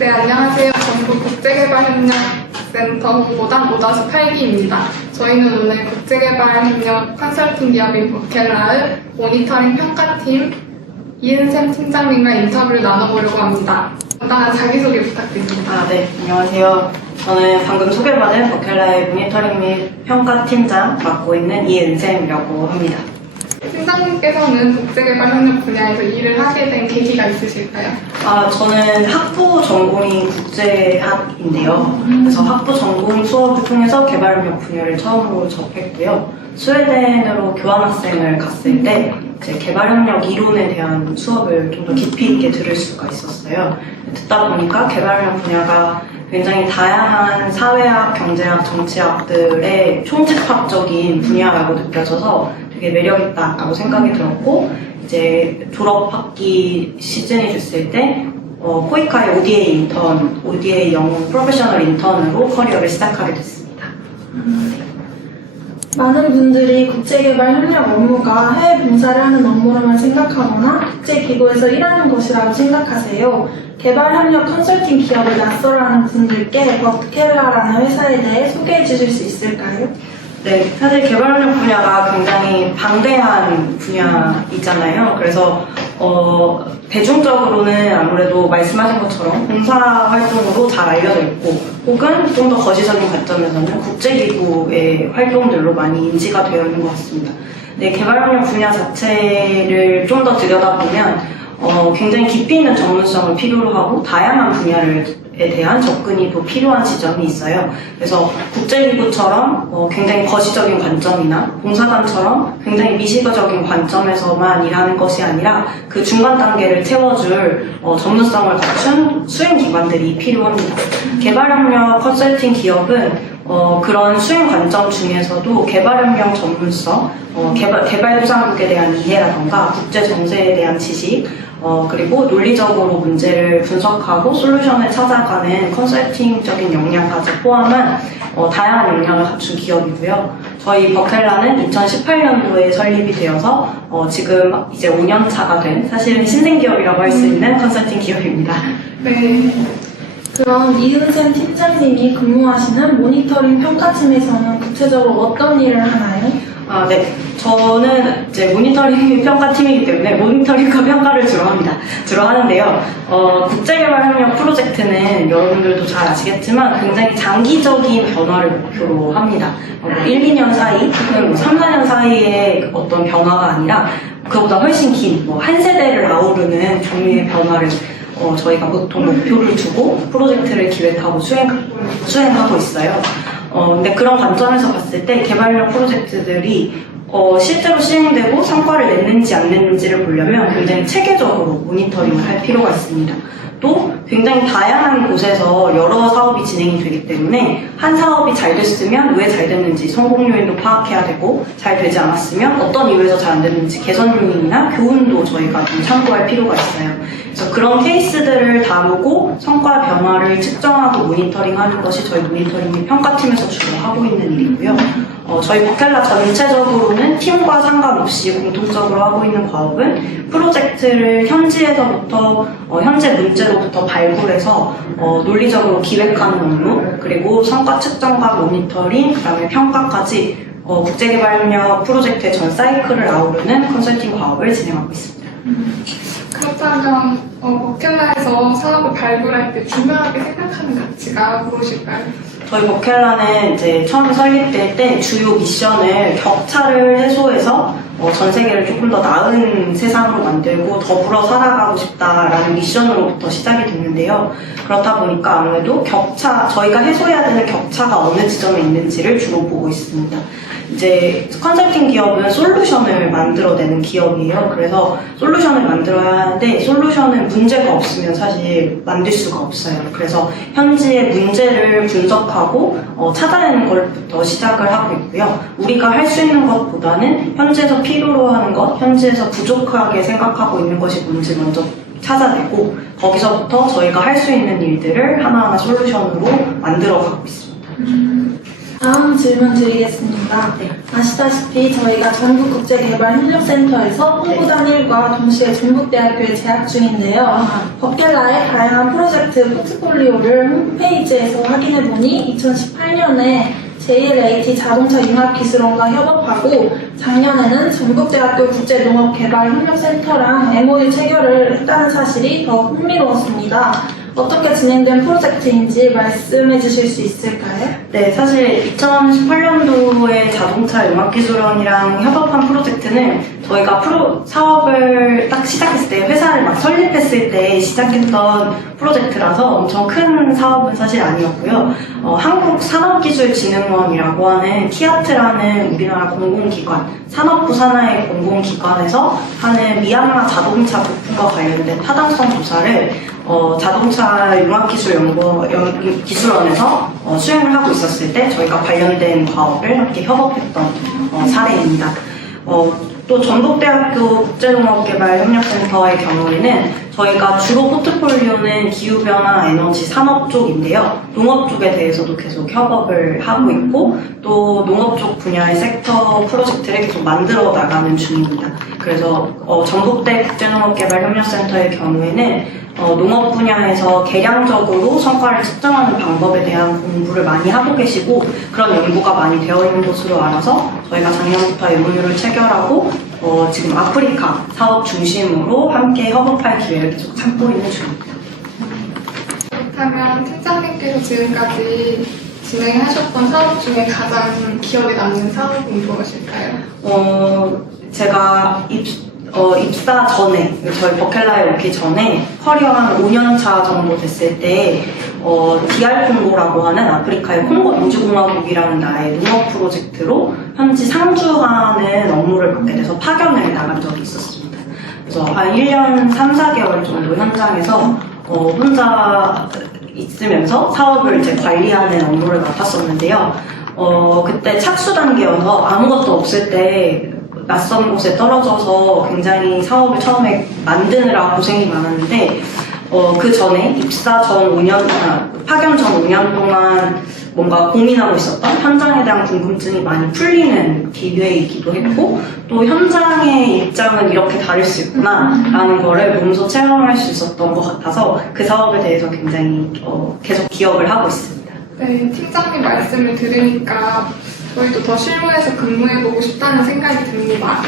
네, 안녕하세요. 전국 국제개발협력센터 홍보단 오다수 8기입니다. 저희는 오늘 국제개발협력 컨설팅 기업인 버켈라의 모니터링 평가팀 이은샘 팀장님과 인터뷰를 나눠보려고 합니다. 간단한 자기소개 부탁드립니다. 네, 안녕하세요. 저는 방금 소개받은 버켈라의 모니터링 및 평가팀장 맡고 있는 이은샘이라고 합니다. 팀장님께서는 국제개발협력 분야에서 일을 하게 된 계기가 있으실까요? 저는 학부 전공이 국제학인데요. 그래서 학부 전공 수업을 통해서 개발협력 분야를 처음으로 접했고요. 스웨덴으로 교환학생을 갔을 때 이제 개발협력 이론에 대한 수업을 좀 더 깊이 있게 들을 수가 있었어요. 듣다 보니까 개발협력 분야가 굉장히 다양한 사회학, 경제학, 정치학들의 총집합적인 분야라고 느껴져서 되게 매력있다라고 생각이 들었고, 이제 졸업학기 시즌이 됐을 때 코이카의 ODA 영어 프로페셔널 인턴으로 커리어를 시작하게 됐습니다. 많은 분들이 국제개발 협력 업무가 해외 봉사를 하는 업무로만 생각하거나 국제기구에서 일하는 것이라고 생각하세요. 개발협력 컨설팅 기업을 낯설어하는 분들께 버켈라라는 회사에 대해 소개해 주실 수 있을까요? 네, 사실 개발협력 분야가 굉장히 방대한 분야이잖아요. 그래서 대중적으로는 아무래도 말씀하신 것처럼 봉사활동으로 잘 알려져 있고, 혹은 좀 더 거시적인 관점에서는 국제기구의 활동들로 많이 인지가 되어 있는 것 같습니다. 네, 개발협력 분야 자체를 좀 더 들여다보면 굉장히 깊이 있는 전문성을 필요로 하고 다양한 분야에 대한 접근이 또 필요한 지점이 있어요. 그래서 국제기구처럼 굉장히 거시적인 관점이나 봉사단처럼 굉장히 미시적인 관점에서만 일하는 것이 아니라 그 중간 단계를 채워줄 전문성을 갖춘 수행기관들이 필요합니다. 개발협력 컨설팅 기업은 그런 수행 관점 중에서도 개발협력 전문성, 개발도상국에 대한 이해라던가 국제 정세에 대한 지식, 그리고 논리적으로 문제를 분석하고 솔루션을 찾아가는 컨설팅적인 역량까지 포함한 다양한 역량을 갖춘 기업이고요. 저희 버켈라는 2018년도에 설립이 되어서 지금 이제 5년 차가 된, 사실은 신생기업이라고 할 수 있는 컨설팅 기업입니다. 네. 그럼 이은샘 팀장님이 근무하시는 모니터링 평가팀에서는 구체적으로 어떤 일을 하나요? 네. 저는 이제 모니터링 평가팀이기 때문에 모니터링과 평가를 주로 하는데요. 국제개발협력 프로젝트는 여러분들도 잘 아시겠지만 굉장히 장기적인 변화를 목표로 합니다. 1, 2년 사이, 혹은 3, 4년 사이의 어떤 변화가 아니라 그보다 훨씬 긴, 한 세대를 아우르는 종류의 변화를 저희가 보통 목표를 두고 프로젝트를 기획하고 수행하고 있어요. 근데 그런 관점에서 봤을 때 개발협력 프로젝트들이 실제로 시행되고 성과를 냈는지 안 냈는지를 보려면 굉장히 체계적으로 모니터링을 할 필요가 있습니다. 또 굉장히 다양한 곳에서 여러 사업이 진행이 되기 때문에 한 사업이 잘 됐으면 왜 잘 됐는지 성공 요인도 파악해야 되고, 잘 되지 않았으면 어떤 이유에서 잘 안 됐는지 개선 요인이나 교훈도 저희가 좀 참고할 필요가 있어요. 그래서 그런 케이스들을 다루고 성과 변화를 측정하고 모니터링하는 것이 저희 모니터링 및 평가팀에서 주로 하고 있는 일이고요. 저희 버켈라 전체적으로는 팀과 상관없이 공통적으로 하고 있는 과업은 프로젝트를 현지에서부터 현재 문제로부터 발굴해서 논리적으로 기획하는 업무, 그리고 성과 측정과 모니터링, 그다음에 평가까지 국제개발협력 프로젝트의 전 사이클을 아우르는 컨설팅 과업을 진행하고 있습니다. 그렇다면 버켈라에서 사업을 발굴할 때 중요하게 생각하는 가치가 무엇일까요? 저희 버켈라는 이제 처음 설립될 때 주요 미션을 격차를 해소해서 전 세계를 조금 더 나은 세상으로 만들고 더불어 살아가고 싶다라는 미션으로부터 시작이 됐는데요. 그렇다 보니까 아무래도 저희가 해소해야 되는 격차가 어느 지점에 있는지를 주로 보고 있습니다. 이제 컨설팅 기업은 솔루션을 만들어내는 기업이에요. 그래서 솔루션을 만들어야 하는데 솔루션은 문제가 없으면 사실 만들 수가 없어요. 그래서 현지의 문제를 분석하고 찾아내는 것부터 시작을 하고 있고요. 우리가 할 수 있는 것보다는 현지에서 필요로 하는 것, 현지에서 부족하게 생각하고 있는 것이 뭔지 먼저 찾아내고, 거기서부터 저희가 할 수 있는 일들을 하나하나 솔루션으로 만들어가고 있습니다. 다음 질문 드리겠습니다. 네. 아시다시피 저희가 전국국제개발협력센터에서 홍보단 1과 동시에 전국대학교에 재학 중인데요. 버켈라의 다양한 프로젝트 포트폴리오를 홈페이지에서 확인해보니 2018년에 JLAT 자동차 융합기술원과 협업하고 작년에는 전국대학교 국제농업개발협력센터랑 MOU 체결을 했다는 사실이 더 흥미로웠습니다. 어떻게 진행된 프로젝트인지 말씀해 주실 수 있을까요? 네, 사실 2018년도에 자동차 융합기술원이랑 협업한 프로젝트는 저희가 사업을 딱 시작했을 때, 회사를 막 설립했을 때 시작했던 프로젝트라서 엄청 큰 사업은 사실 아니었고요. 한국산업기술진흥원이라고 하는 키아트라는 우리나라 공공기관, 산업부 산하의 공공기관에서 하는 미얀마 자동차 부품과 관련된 타당성 조사를 자동차 융합기술원에서 수행을 하고 있었을 때 저희가 관련된 과업을 함께 협업했던 사례입니다. 또 전국대학교 국제농업개발협력센터의 경우에는 저희가 주로 포트폴리오는 기후변화, 에너지, 산업 쪽인데요. 농업 쪽에 대해서도 계속 협업을 하고 있고 또 농업 쪽 분야의 섹터 프로젝트를 계속 만들어 나가는 중입니다. 그래서 전국대 국제농업개발협력센터의 경우에는 농업 분야에서 계량적으로 성과를 측정하는 방법에 대한 공부를 많이 하고 계시고 그런 연구가 많이 되어 있는 것으로 알아서 저희가 작년부터 MOU를 체결하고 지금 아프리카 사업 중심으로 함께 협업할 기회를 계속 찾고 있는 중입니다. 그렇다면 팀장님께서 지금까지 진행하셨던 사업 중에 가장 기억에 남는 사업은 무엇일까요? 제가 입사 전에, 저희 버켈라에 오기 전에 커리어 한 5년차 정도 됐을 때 DR 콩고라고 하는 아프리카의 콩고 민주공화국이라는 나라의 농업 프로젝트로 현지 상주하는 업무를 맡게 돼서 파견을 나간 적이 있었습니다. 그래서 한 1년 3, 4개월 정도 현장에서 혼자 있으면서 사업을 이제 관리하는 업무를 맡았었는데요. 그때 착수 단계여서 아무것도 없을 때 낯선 곳에 떨어져서 굉장히 사업을 처음에 만드느라 고생이 많았는데 그 전에 입사 전 5년, 파견 전 5년 동안 뭔가 고민하고 있었던 현장에 대한 궁금증이 많이 풀리는 기회이기도 했고 또 현장의 입장은 이렇게 다를 수 있구나 라는 거를 몸소 체험할 수 있었던 것 같아서 그 사업에 대해서 굉장히 계속 기억을 하고 있습니다. 네, 팀장님 말씀을 들으니까 저희도 더 실무에서 근무해보고 싶다는 생각이 듭니다.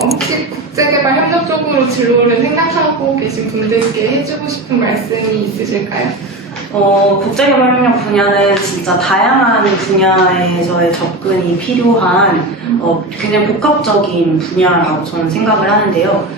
혹시 국제개발 협력 쪽으로 진로를 생각하고 계신 분들께 해주고 싶은 말씀이 있으실까요? 국제개발 협력 분야는 진짜 다양한 분야에서의 접근이 필요한 굉장히 복합적인 분야라고 저는 생각을 하는데요.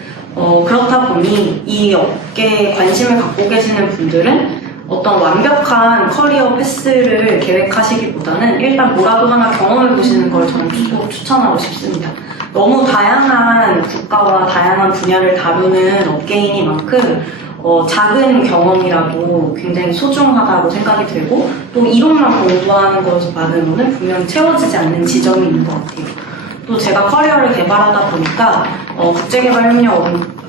그렇다 보니 이 업계에 관심을 갖고 계시는 분들은 어떤 완벽한 커리어 패스를 계획하시기보다는 일단 뭐라도 하나 경험해보시는 걸 저는 추천하고 싶습니다. 너무 다양한 국가와 다양한 분야를 다루는 업계이니만큼 작은 경험이라도 굉장히 소중하다고 생각이 들고 또 이론만 공부하는 것만으로는 분명히 채워지지 않는 지점이 있는 것 같아요. 또 제가 커리어를 개발하다 보니까 국제개발협력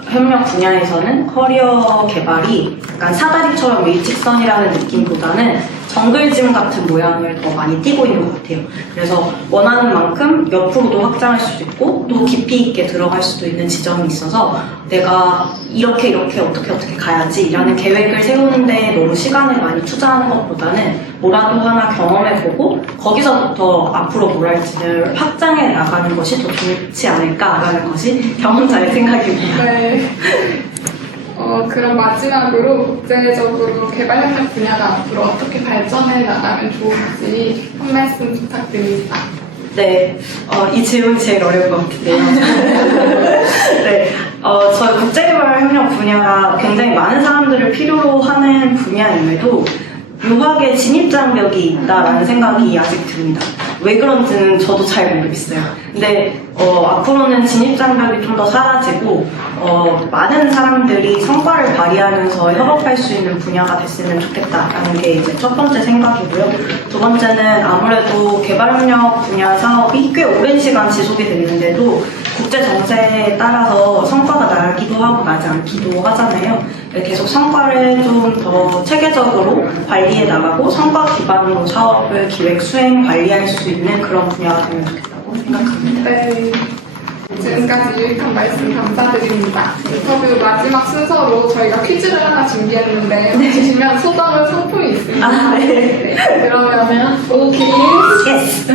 분야에서는 커리어 개발이 약간 사다리처럼 일직선이라는 느낌보다는 정글짐 같은 모양을 더 많이 띠고 있는 것 같아요. 그래서 원하는 만큼 옆으로도 확장할 수도 있고 또 깊이 있게 들어갈 수도 있는 지점이 있어서 내가 이렇게 어떻게 가야지 라는 계획을 세우는데 너무 시간을 많이 투자하는 것보다는 뭐라도 하나 경험해보고 거기서부터 앞으로 뭘 할지를 확장해 나가는 것이 더 좋지 않을까라는 것이 경험자의 생각입니다. 네. 그럼 마지막으로 국제적으로 개발협력 분야가 앞으로 어떻게 발전해 나가면 좋을지 한 말씀 부탁드립니다. 네, 이 질문이 제일 어려운 것 같은데요. 네, 저희 국제개발협력 분야가 굉장히 많은 사람들을 필요로 하는 분야임에도 묘하게 진입장벽이 있다라는 생각이 아직 듭니다. 왜 그런지는 저도 잘 모르겠어요. 근데 앞으로는 진입장벽이 좀 더 사라지고 많은 사람들이 성과를 발휘하면서 협업할 수 있는 분야가 됐으면 좋겠다라는 게 이제 첫 번째 생각이고요. 두 번째는 아무래도 개발협력 분야 사업이 꽤 오랜 시간 지속이 됐는데도 국제 정세에 따라서 성과가 나기도 하고 나지 않기도 하잖아요. 계속 성과를 좀 더 체계적으로 관리해 나가고 성과 기반으로 사업을 기획, 수행, 관리할 수 있는 그런 분야가 되면 좋겠다고 생각합니다. 네. 지금까지 유익한 말씀 감사드립니다. 인터뷰 마지막 순서로 저희가 퀴즈를 하나 준비했는데 맞추시면 소정의 상품이 있습니다. 아, 네. 네, 그러면 오케이. 예스!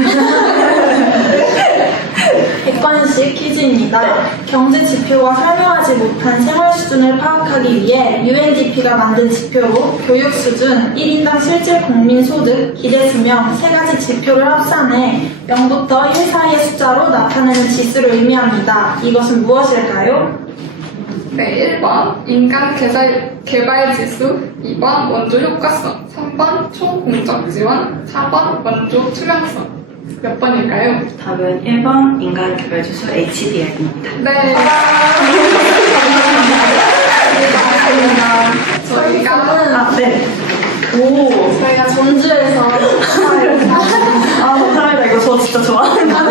객관식 퀴즈입니다. 경제 지표가 설명하지 못한 생활 수준을 파악하기 위해 UNDP가 만든 지표로 교육 수준, 1인당 실질 국민 소득, 기대 수명 세 가지 지표를 합산해 0부터 1 사이의 숫자로 나타내는 지수를 의미합니다. 이것은 무엇일까요? 네, 1번 인간 개발 지수, 2번 원조 효과성, 3번 총공적 지원, 4번 원조 투명성. 몇 번일까요? 답은 1번 인간개발지수 HDL입니다. 네. 저희가 아, 네. 오. 저희가 전주에서 아, 감사합니다. 이거 저 진짜 좋아하는 거.